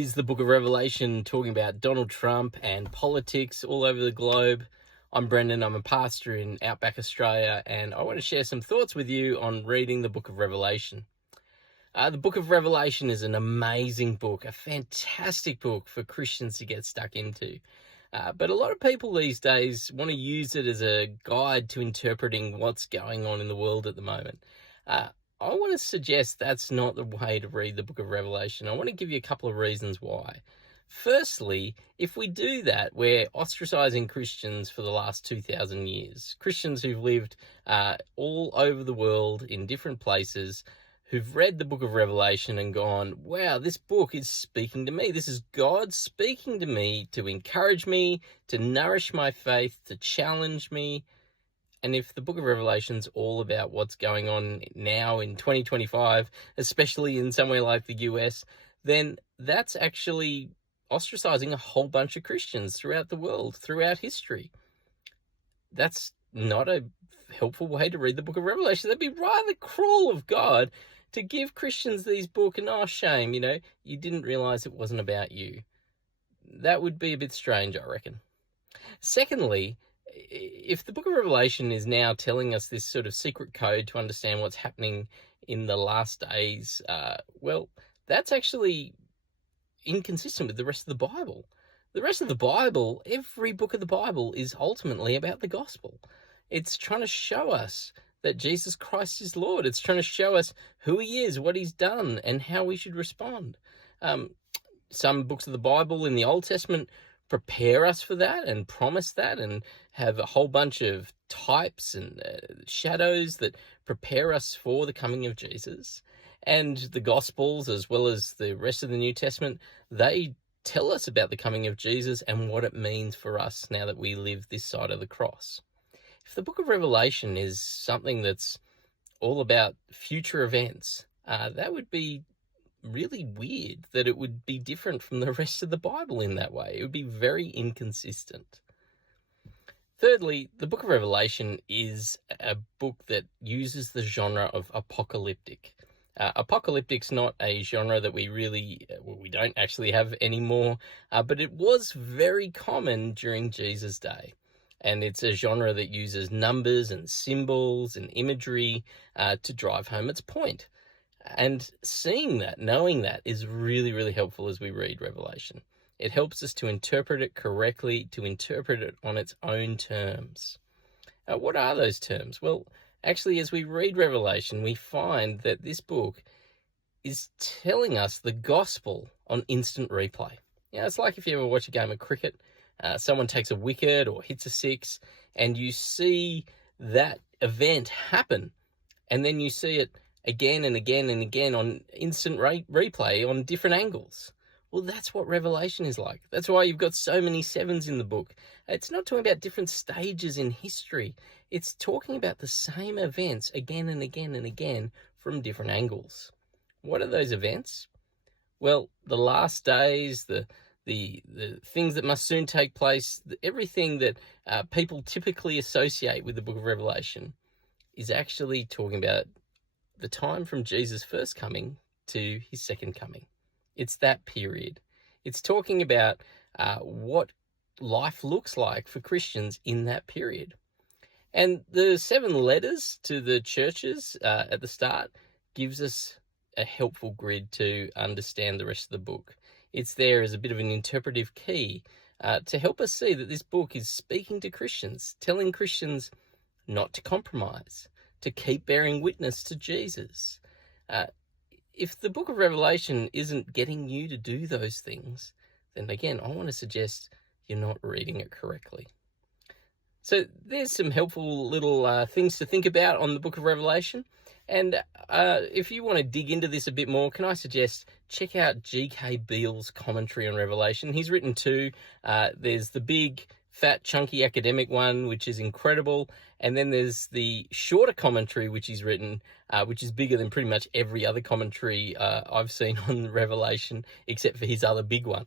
is the book of Revelation talking about Donald Trump and politics all over the globe. I'm Brendan, I'm a pastor in Outback Australia, and I want to share some thoughts with you on reading the book of Revelation. The book of Revelation is an amazing book, a fantastic book for Christians to get stuck into. But a lot of people these days want to use it as a guide to interpreting what's going on in the world at the moment. I want to suggest that's not the way to read the book of Revelation. I want to give you a couple of reasons why. Firstly, if we do that, we're ostracizing Christians for the last 2,000 years. Christians who've lived all over the world in different places, who've read the book of Revelation and gone, wow, this book is speaking to me. This is God speaking to me to encourage me, to nourish my faith, to challenge me. And if the book of Revelation's all about what's going on now in 2025, especially in somewhere like the US, then that's actually ostracizing a whole bunch of Christians throughout the world, throughout history. That's not a helpful way to read the book of Revelation. That'd be rather cruel of God to give Christians these books and, oh, shame, you didn't realize it wasn't about you. That would be a bit strange, I reckon. Secondly, if the book of Revelation is now telling us this sort of secret code to understand what's happening in the last days, well, that's actually inconsistent with the rest of the Bible. The rest of the Bible, every book of the Bible is ultimately about the gospel. It's trying to show us that Jesus Christ is Lord. It's trying to show us who he is, what he's done, and how we should respond. Some books of the Bible in the Old Testament prepare us for that and promise that and have a whole bunch of types and shadows that prepare us for the coming of Jesus. And the Gospels, as well as the rest of the New Testament, they tell us about the coming of Jesus and what it means for us now that we live this side of the cross. If the book of Revelation is something that's all about future events, that would be really weird that it would be different from the rest of the Bible in that way. It would be very inconsistent. Thirdly, the book of Revelation is a book that uses the genre of apocalyptic. Apocalyptic's not a genre that we don't actually have anymore, but it was very common during Jesus' day. And it's a genre that uses numbers and symbols and imagery to drive home its point. And seeing that, knowing that, is really, really helpful as we read Revelation. It helps us to interpret it correctly, to interpret it on its own terms. What are those terms? Well, actually, as we read Revelation, we find that this book is telling us the gospel on instant replay. It's like if you ever watch a game of cricket, someone takes a wicket or hits a six, and you see that event happen, and then you see it again and again and again on instant replay on different angles. Well, that's what Revelation is like. That's why you've got so many sevens in the book. It's not talking about different stages in history. It's talking about the same events again and again and again from different angles. What are those events? Well, the last days, the things that must soon take place, everything that people typically associate with the book of Revelation is actually talking about the time from Jesus' first coming to his second coming. It's that period. It's talking about what life looks like for Christians in that period. And the 7 letters to the churches at the start gives us a helpful grid to understand the rest of the book. It's there as a bit of an interpretive key to help us see that this book is speaking to Christians, telling Christians not to compromise, to keep bearing witness to Jesus. If the book of Revelation isn't getting you to do those things, then again, I want to suggest you're not reading it correctly. So there's some helpful little things to think about on the book of Revelation. And if you want to dig into this a bit more, can I suggest check out G.K. Beale's commentary on Revelation. He's written 2. There's the big, fat, chunky academic one, which is incredible. And then there's the shorter commentary, which he's written, which is bigger than pretty much every other commentary I've seen on Revelation, except for his other big one.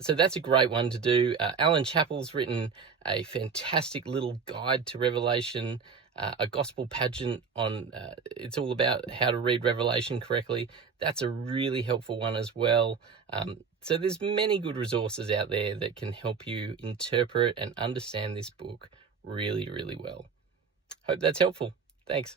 So that's a great one to do. Alan Chappell's written a fantastic little guide to Revelation. a gospel pageant on, it's all about how to read Revelation correctly. That's a really helpful one as well. So there's many good resources out there that can help you interpret and understand this book really, really well. Hope that's helpful. Thanks.